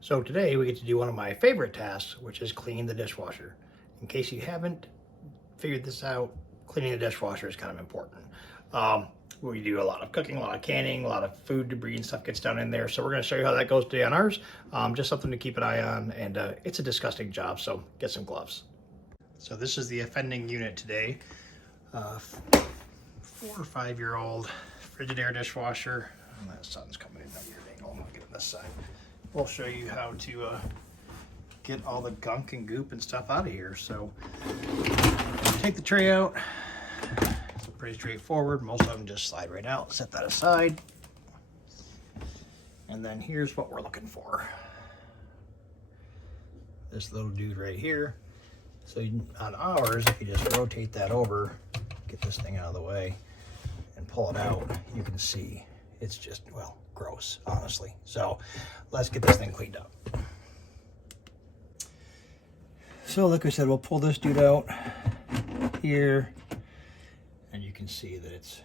So today we get to do one of my favorite tasks, which is clean the dishwasher. In case you haven't figured this out, cleaning the dishwasher is kind of important. We do a lot of cooking, a lot of canning, a lot of food debris and stuff gets down in there. So we're going to show you how that goes today on ours. Just something to keep an eye on, and it's a disgusting job, so get some gloves. So this is the offending unit today. 4 or 5 year old Frigidaire dishwasher. And that sun's coming in at a weird angle. I'll get it this side. We'll show you how to get all the gunk and goop and stuff out of here. So take the tray out. It's pretty straightforward. Most of them just slide right out. Set that aside. And then here's what we're looking for. This little dude right here. So on ours, if you just rotate that over, get this thing out of the way and pull it out, you can see it's just, well, gross, honestly. So let's get this thing cleaned up. So like I said, we'll pull this dude out here, and you can see that it's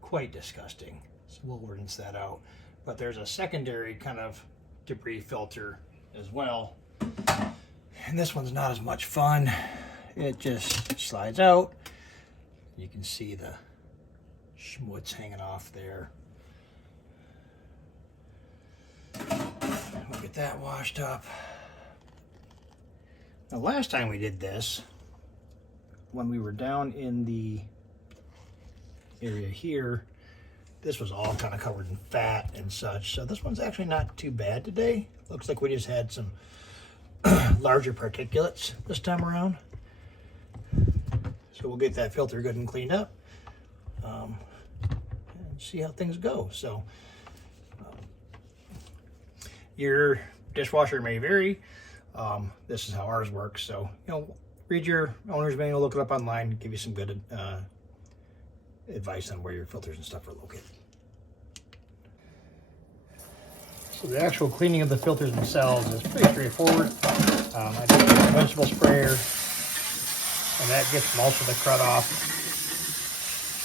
quite disgusting. So we'll rinse that out. But there's a secondary kind of debris filter as well. And this one's not as much fun. It just slides out. You can see the schmutz hanging off there. We'll get that washed up. Now, last time we did this, when we were down in the area here, this was all kind of covered in fat and such. So this one's actually not too bad today. Looks like we just had some larger particulates this time around. So we'll get that filter good and cleaned up and see how things go. So your dishwasher may vary. This is how ours works. So, you know, read your owner's manual, look it up online, give you some good advice on where your filters and stuff are located. So the actual cleaning of the filters themselves is pretty straightforward. I just use a vegetable sprayer, and that gets most of the crud off.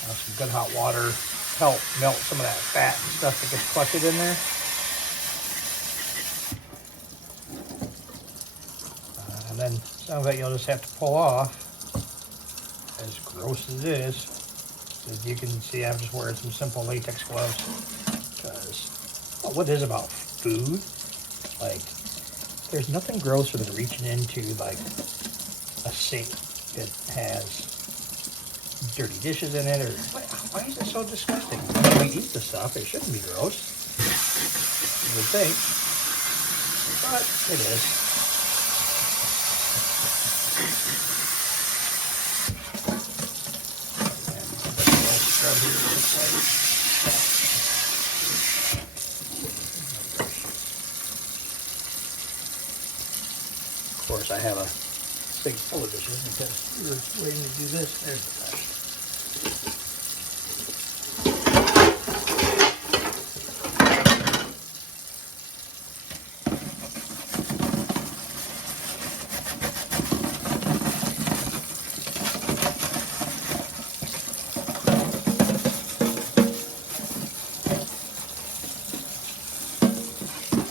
Some good hot water help melt some of that fat and stuff that gets collected in there. And then some of it you'll just have to pull off. As gross as it is, as you can see, I'm just wearing some simple latex gloves because, well, what is about food? Like, there's nothing grosser than reaching into like a sink that has dirty dishes in it, or why is it so disgusting? When we eat the stuff, it shouldn't be gross, you would think, but it is. Scrub here real quick. Of course, I have a sink full of dishes because we were waiting to do this. There's the brush.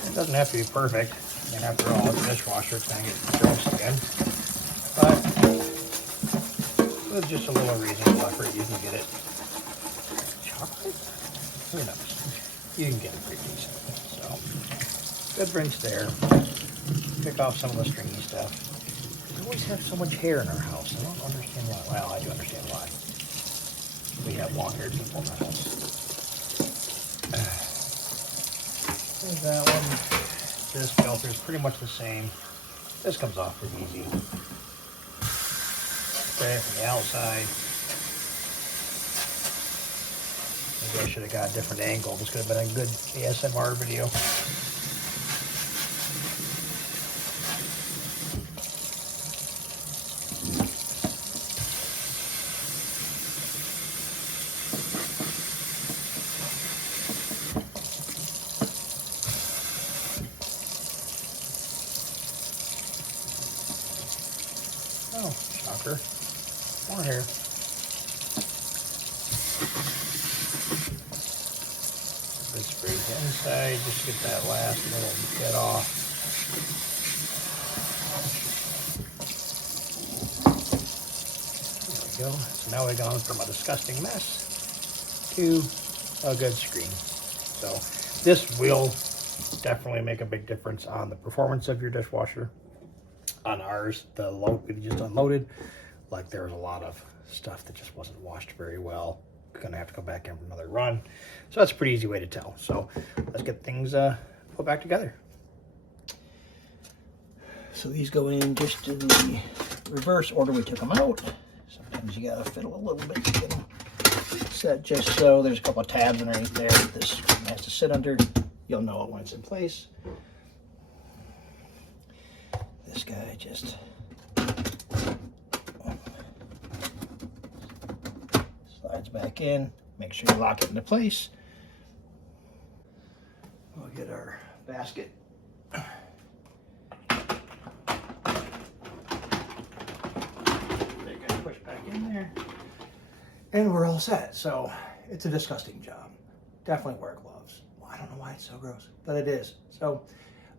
It doesn't have to be perfect. I mean, after all, it's a dishwasher, it's going to get gross again. But with just a little reasonable effort, you can get it. Chocolate? Who knows? You can get it pretty decent. So, good rinse there. Pick off some of the stringy stuff. We always have so much hair in our house. I don't understand why. Well, I do understand why. We have long-haired people in the house. There's that one. This filter is pretty much the same. This comes off pretty easy. Spray it from the outside. Maybe I should have got a different angle. This could have been a good ASMR video. Oh, shocker. More hair. Good spray the inside just to get that last little bit off. There we go. So now we've gone from a disgusting mess to a good screen. So this will definitely make a big difference on the performance of your dishwasher. On ours, the load we just unloaded, like there was a lot of stuff that just wasn't washed very well. Gonna have to go back in for another run. So that's a pretty easy way to tell. So let's get things put back together. So these go in just in the reverse order we took them out. Sometimes you gotta fiddle a little bit to get them set just so. There's a couple of tabs underneath there that this has to sit under. You'll know it when it's in place. This guy just slides back in. Make sure you lock it into place. We'll get our basket. They're gonna push back in there. And we're all set. So it's a disgusting job. Definitely wear gloves. Well, I don't know why it's so gross, but it is. So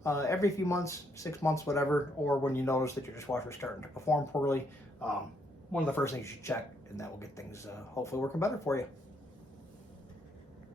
every few months, 6 months, whatever, or when you notice that your dishwasher is starting to perform poorly, one of the first things you should check, and that will get things hopefully working better for you.